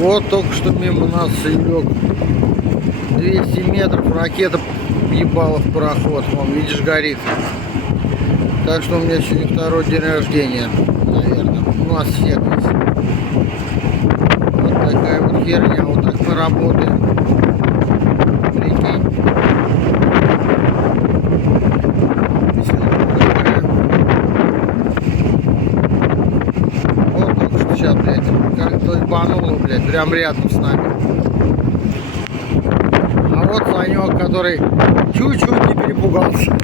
Вот только что мимо нас лег 200 метров, ракета ебала в пароход. Вон, видишь, горит. Так что у меня сегодня второй день рождения, наверное. У нас всех есть. Вот такая вот херня, вот так мы работаем. Прикинь. Вот только что сейчас, блядь, как-то ебануло, блядь, прям рядом с нами. А вот Санек, который чуть-чуть не перепугался.